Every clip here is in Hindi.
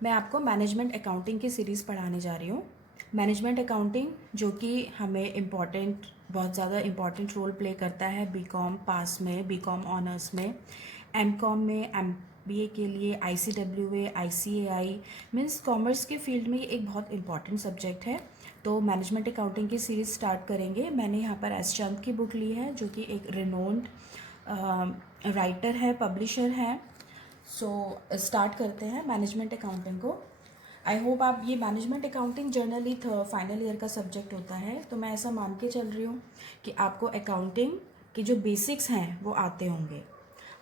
मैं आपको मैनेजमेंट अकाउंटिंग की सीरीज़ पढ़ाने जा रही हूँ। मैनेजमेंट अकाउंटिंग जो कि हमें बहुत ज़्यादा इम्पॉर्टेंट रोल प्ले करता है बीकॉम पास में, बीकॉम ऑनर्स में, एमकॉम में, एमबीए के लिए, आईसीडब्ल्यूए, आईसीएआई मीन्स कॉमर्स के फील्ड में ये एक बहुत इंपॉर्टेंट सब्जेक्ट है। तो मैनेजमेंट अकाउंटिंग की सीरीज़ स्टार्ट करेंगे। मैंने यहाँ पर एस चंद की बुक ली है जो कि एक रिनोन्ड राइटर है, पब्लिशर है। सो स्टार्ट करते हैं मैनेजमेंट अकाउंटिंग को। आई होप आप ये management accounting generally final year का सब्जेक्ट होता है, तो मैं ऐसा मान के चल रही हूँ कि आपको अकाउंटिंग के जो बेसिक्स हैं वो आते होंगे।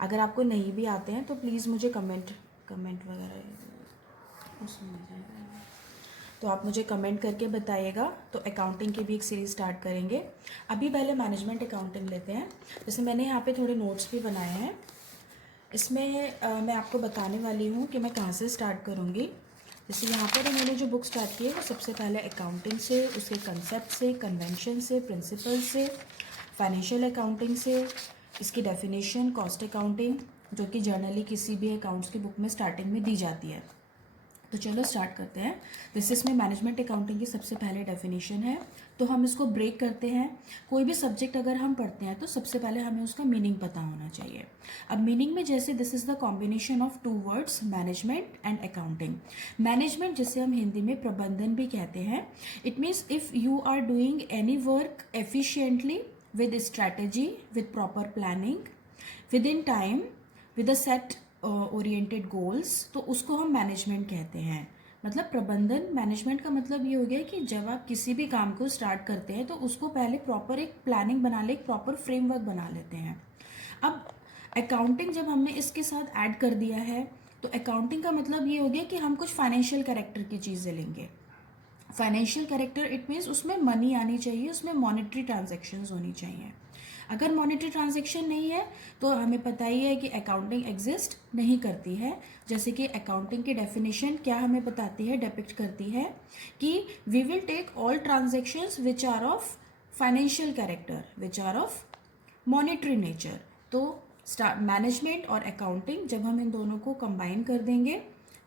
अगर आपको नहीं भी आते हैं तो प्लीज़ मुझे कमेंट वगैरह उसमें मिल जाएगा, तो आप मुझे कमेंट करके बताइएगा। तो अकाउंटिंग की भी एक सीरीज स्टार्ट करेंगे। अभी पहले मैनेजमेंट अकाउंटिंग लेते हैं। जैसे मैंने यहाँ पे थोड़े नोट्स भी बनाए हैं। इसमें मैं आपको बताने वाली हूँ कि मैं कहाँ से स्टार्ट करूँगी। जैसे यहाँ पर मैंने जो बुक स्टार्ट की है वो सबसे पहले अकाउंटिंग से, उसके कंसेप्ट से, कन्वेंशन से, प्रिंसिपल से, फाइनेंशियल अकाउंटिंग से, इसकी डेफिनेशन, कॉस्ट अकाउंटिंग जो कि जर्नली किसी भी अकाउंट्स की बुक में स्टार्टिंग में दी जाती है। तो चलो स्टार्ट करते हैं। जैसे इसमें मैनेजमेंट अकाउंटिंग की सबसे पहले डेफिनेशन है, तो हम इसको ब्रेक करते हैं। कोई भी सब्जेक्ट अगर हम पढ़ते हैं तो सबसे पहले हमें उसका मीनिंग पता होना चाहिए। अब मीनिंग में जैसे this is the combination of two words management and accounting. Management जिसे हम हिंदी में प्रबंधन भी कहते हैं। It means if you are doing any work efficiently with strategy, with proper planning, within time, with a set oriented goals, तो उसको हम मैनेजमेंट कहते हैं। मतलब प्रबंधन, मैनेजमेंट का मतलब ये हो गया कि जब आप किसी भी काम को स्टार्ट करते हैं तो उसको पहले प्रॉपर एक प्लानिंग बना ले, एक प्रॉपर फ्रेमवर्क बना लेते हैं। अब अकाउंटिंग जब हमने इसके साथ ऐड कर दिया है तो अकाउंटिंग का मतलब ये हो गया कि हम कुछ फाइनेंशियल कैरेक्टर की चीज़ें लेंगे। फाइनेंशियल कैरेक्टर इट मीन्स उसमें मनी आनी चाहिए, उसमें मॉनेटरी ट्रांजैक्शंस होनी चाहिए। अगर मॉनेटरी ट्रांजैक्शन नहीं है तो हमें पता ही है कि अकाउंटिंग एग्जिस्ट नहीं करती है। जैसे कि अकाउंटिंग की डेफिनेशन क्या हमें बताती है, डिपिक्ट करती है कि we will take all transactions which are of financial character, which are of monetary nature. तो मैनेजमेंट और अकाउंटिंग जब हम इन दोनों को कंबाइन कर देंगे,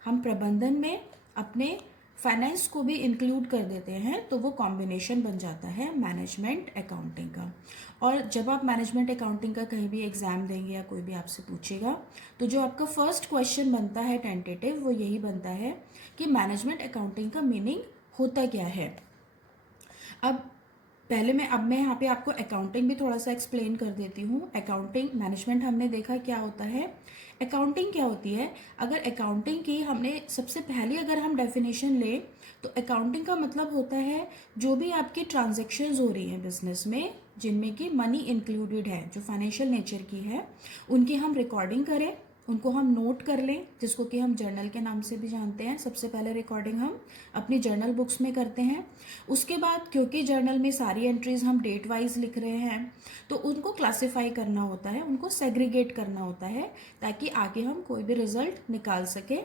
हम प्रबंधन में अपने फाइनेंस को भी इंक्लूड कर देते हैं, तो वो कॉम्बिनेशन बन जाता है मैनेजमेंट अकाउंटिंग का। और जब आप मैनेजमेंट अकाउंटिंग का कहीं भी एग्ज़ाम देंगे या कोई भी आपसे पूछेगा तो जो आपका फर्स्ट क्वेश्चन बनता है टेंटेटिव, वो यही बनता है कि मैनेजमेंट अकाउंटिंग का मीनिंग होता क्या है। अब मैं यहाँ पे आपको अकाउंटिंग भी थोड़ा सा एक्सप्लेन कर देती हूँ। अकाउंटिंग मैनेजमेंट हमने देखा क्या होता है, अकाउंटिंग क्या होती है। अगर अकाउंटिंग की हमने सबसे पहले अगर हम डेफिनेशन लें तो अकाउंटिंग का मतलब होता है जो भी आपकी ट्रांजैक्शंस हो रही हैं बिजनेस में, जिनमें कि मनी इंक्लूडेड है, जो फाइनेंशियल नेचर की है, उनकी हम रिकॉर्डिंग करें, उनको हम नोट कर लें, जिसको कि हम जर्नल के नाम से भी जानते हैं। सबसे पहले रिकॉर्डिंग हम अपनी जर्नल बुक्स में करते हैं। उसके बाद क्योंकि जर्नल में सारी एंट्रीज हम डेट वाइज लिख रहे हैं तो उनको क्लासिफाई करना होता है, उनको सेग्रीगेट करना होता है ताकि आगे हम कोई भी रिजल्ट निकाल सके।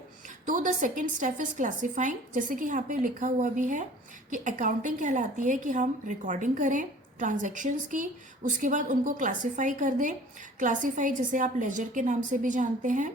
तो the second step is classifying. जैसे कि यहाँ पे लिखा हुआ भी है कि अकाउंटिंग कहलाती है कि हम रिकॉर्डिंग करें ट्रांजैक्शंस की, उसके बाद उनको क्लासिफाई कर दें। क्लासिफाई जिसे आप लेजर के नाम से भी जानते हैं।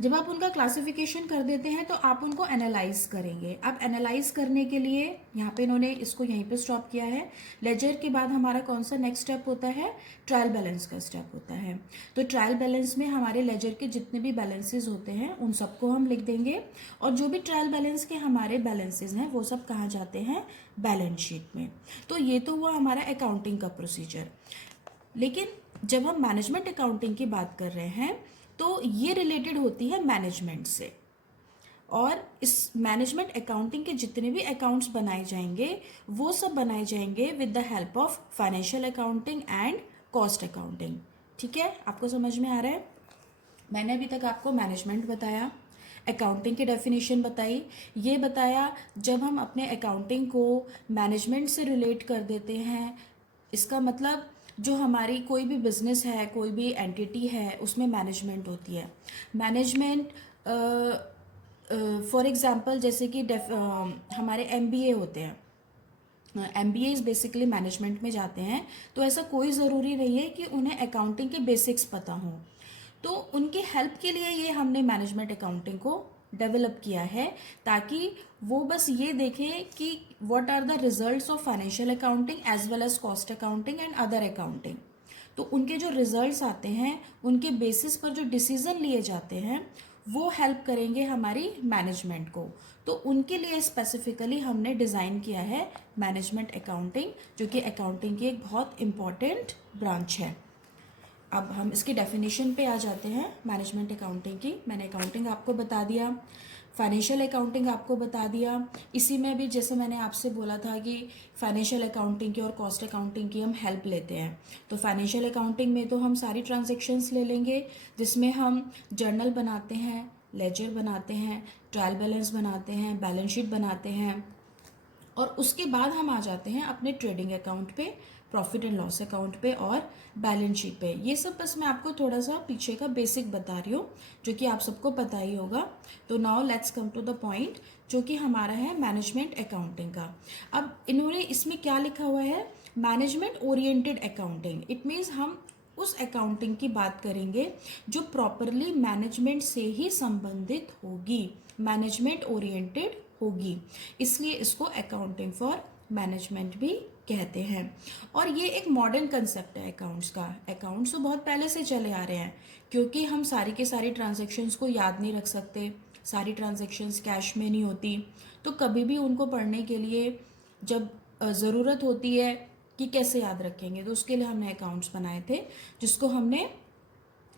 जब आप उनका क्लासिफिकेशन कर देते हैं तो आप उनको एनालाइज करेंगे। अब एनालाइज करने के लिए यहाँ पे इन्होंने इसको यहीं पे स्टॉप किया है। लेजर के बाद हमारा कौन सा नेक्स्ट स्टेप होता है, ट्रायल बैलेंस का स्टेप होता है। तो ट्रायल बैलेंस में हमारे लेजर के जितने भी बैलेंसेज होते हैं उन सबको हम लिख देंगे, और जो भी ट्रायल बैलेंस के हमारे बैलेंसेज हैं वो सब कहाँ जाते हैं, बैलेंस शीट में। तो ये तो हुआ हमारा अकाउंटिंग का प्रोसीजर। लेकिन जब हम मैनेजमेंट अकाउंटिंग की बात कर रहे हैं तो ये रिलेटेड होती है मैनेजमेंट से, और इस मैनेजमेंट अकाउंटिंग के जितने भी अकाउंट्स बनाए जाएंगे वो सब बनाए जाएंगे with the help of financial accounting and cost accounting. ठीक है, आपको समझ में आ रहा है। मैंने अभी तक आपको मैनेजमेंट बताया, अकाउंटिंग की डेफिनेशन बताई, ये बताया जब हम अपने अकाउंटिंग को मैनेजमेंट से रिलेट कर देते हैं, इसका मतलब जो हमारी कोई भी बिजनेस है, कोई भी एंटिटी है, उसमें मैनेजमेंट होती है। मैनेजमेंट फॉर एग्जांपल जैसे कि हमारे एमबीए होते हैं, एमबीए इज़ बेसिकली मैनेजमेंट में जाते हैं, तो ऐसा कोई ज़रूरी नहीं है कि उन्हें अकाउंटिंग के बेसिक्स पता हों। तो उनकी हेल्प के लिए ये हमने मैनेजमेंट अकाउंटिंग को डेवलप किया है, ताकि वो बस ये देखें कि what are the results of financial accounting as well as cost accounting and other accounting. तो उनके जो रिजल्ट्स आते हैं, उनके बेसिस पर जो डिसीजन लिए जाते हैं, वो हेल्प करेंगे हमारी मैनेजमेंट को। तो उनके लिए स्पेसिफिकली हमने डिज़ाइन किया है मैनेजमेंट अकाउंटिंग, जो कि अकाउंटिंग की एक बहुत इम्पॉर्टेंट ब्रांच है। अब हम इसकी डेफिनेशन पे आ जाते हैं मैनेजमेंट अकाउंटिंग की। मैंने अकाउंटिंग आपको बता दिया, फाइनेंशियल अकाउंटिंग आपको बता दिया। इसी में भी जैसे मैंने आपसे बोला था कि फाइनेंशियल अकाउंटिंग की और कॉस्ट अकाउंटिंग की हम हेल्प लेते हैं। तो फाइनेंशियल अकाउंटिंग में तो हम सारी ट्रांजेक्शन्स ले लेंगे, जिसमें हम जर्नल बनाते हैं, लेजर बनाते हैं, ट्रायल बैलेंस बनाते हैं, बैलेंस शीट बनाते हैं, और उसके बाद हम आ जाते हैं अपने ट्रेडिंग अकाउंट पे, प्रॉफिट एंड लॉस अकाउंट पे और बैलेंस शीट पे। ये सब बस मैं आपको थोड़ा सा पीछे का बेसिक बता रही हूँ, जो कि आप सबको पता ही होगा। तो now let's come to the point, जो कि हमारा है मैनेजमेंट अकाउंटिंग का। अब इन्होंने इसमें क्या लिखा हुआ है, management oriented accounting. It means हम उस अकाउंटिंग की बात करेंगे जो प्रॉपरली मैनेजमेंट से ही संबंधित होगी, मैनेजमेंट ओरिएंटेड होगी, इसलिए इसको अकाउंटिंग फॉर मैनेजमेंट भी कहते हैं। और ये एक मॉडर्न कंसेप्ट है अकाउंट्स का। अकाउंट्स तो बहुत पहले से चले आ रहे हैं, क्योंकि हम सारी के सारी ट्रांजैक्शंस को याद नहीं रख सकते, सारी ट्रांजैक्शंस कैश में नहीं होती, तो कभी भी उनको पढ़ने के लिए जब ज़रूरत होती है कि कैसे याद रखेंगे, तो उसके लिए हमने अकाउंट्स बनाए थे, जिसको हमने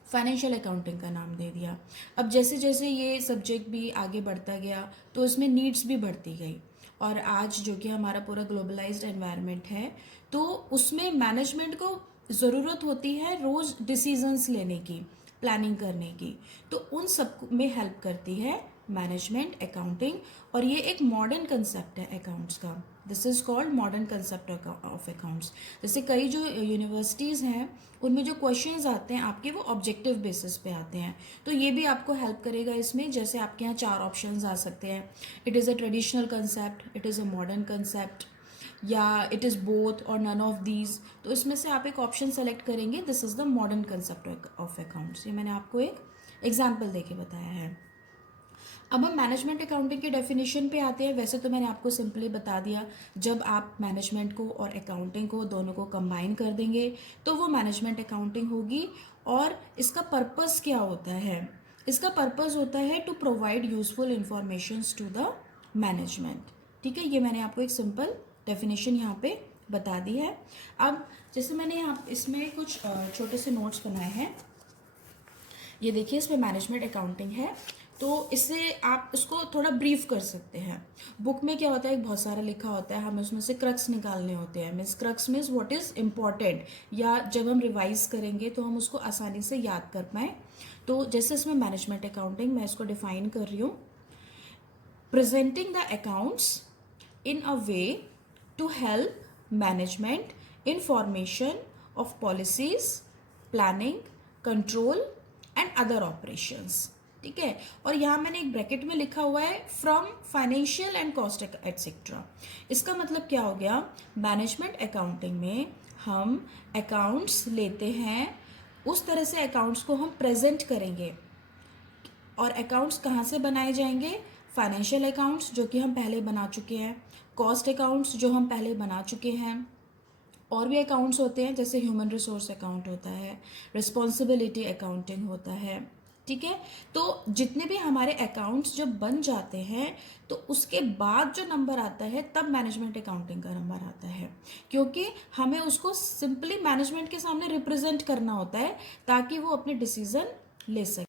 फाइनेंशियल अकाउंटिंग का नाम दे दिया। अब जैसे जैसे ये सब्जेक्ट भी आगे बढ़ता गया, तो इसमें नीड्स भी बढ़ती गई, और आज जो कि हमारा पूरा ग्लोबलाइज्ड एनवायरनमेंट है, तो उसमें मैनेजमेंट को ज़रूरत होती है रोज़ डिसीजंस लेने की, प्लानिंग करने की। तो उन सब में हेल्प करती है मैनेजमेंट अकाउंटिंग, और ये एक मॉडर्न कंसेप्ट है अकाउंट्स का। This is called modern concept of accounts. जैसे कई जो यूनिवर्सिटीज़ हैं, उनमें जो क्वेश्चंस आते हैं आपके, वो ऑब्जेक्टिव बेसिस पे आते हैं, तो ये भी आपको हेल्प करेगा इसमें। जैसे आपके यहाँ 4 ऑप्शंस आ सकते हैं, it is a traditional concept, it is a modern concept, या इट इज़ बोथ और नन ऑफ दीज। तो इसमें से आप एक ऑप्शन सेलेक्ट करेंगे, this is the modern concept of accounts. ये मैंने आपको एक एग्जाम्पल दे के बताया है। अब हम मैनेजमेंट अकाउंटिंग के डेफिनेशन पे आते हैं। वैसे तो मैंने आपको सिंपली बता दिया, जब आप मैनेजमेंट को और अकाउंटिंग को दोनों को कंबाइन कर देंगे तो वो मैनेजमेंट अकाउंटिंग होगी। और इसका पर्पस क्या होता है, इसका पर्पस होता है to provide useful informations to the management. ठीक है, ये मैंने आपको एक सिंपल डेफिनेशन यहाँ पे बता दी है। अब जैसे मैंने यहाँ इसमें कुछ छोटे से नोट्स बनाए हैं, ये देखिए, इसमें मैनेजमेंट अकाउंटिंग है, तो इससे आप इसको थोड़ा ब्रीफ कर सकते हैं। बुक में क्या होता है, बहुत सारा लिखा होता है, हमें उसमें से क्रक्स निकालने होते हैं। Means crux means what is important, या जब हम रिवाइज करेंगे तो हम उसको आसानी से याद कर पाएँ। तो जैसे इसमें मैनेजमेंट अकाउंटिंग, मैं इसको डिफाइन कर रही हूँ, presenting the accounts in a way to help management in formation of policies, planning, control and other operations। ठीक है, और यहाँ मैंने एक ब्रैकेट में लिखा हुआ है from financial and cost etcetera. इसका मतलब क्या हो गया, मैनेजमेंट अकाउंटिंग में हम अकाउंट्स लेते हैं, उस तरह से अकाउंट्स को हम प्रेजेंट करेंगे। और अकाउंट्स कहाँ से बनाए जाएंगे, फाइनेंशियल अकाउंट्स जो कि हम पहले बना चुके हैं, कॉस्ट अकाउंट्स जो हम पहले बना चुके हैं, और भी अकाउंट्स होते हैं जैसे ह्यूमन रिसोर्स अकाउंट होता है, रिस्पॉन्सिबिलिटी अकाउंटिंग होता है। ठीक है, तो जितने भी हमारे अकाउंट्स जब बन जाते हैं तो उसके बाद जो नंबर आता है तब मैनेजमेंट अकाउंटिंग का नंबर आता है, क्योंकि हमें उसको सिंपली मैनेजमेंट के सामने रिप्रेजेंट करना होता है ताकि वो अपने डिसीजन ले सके।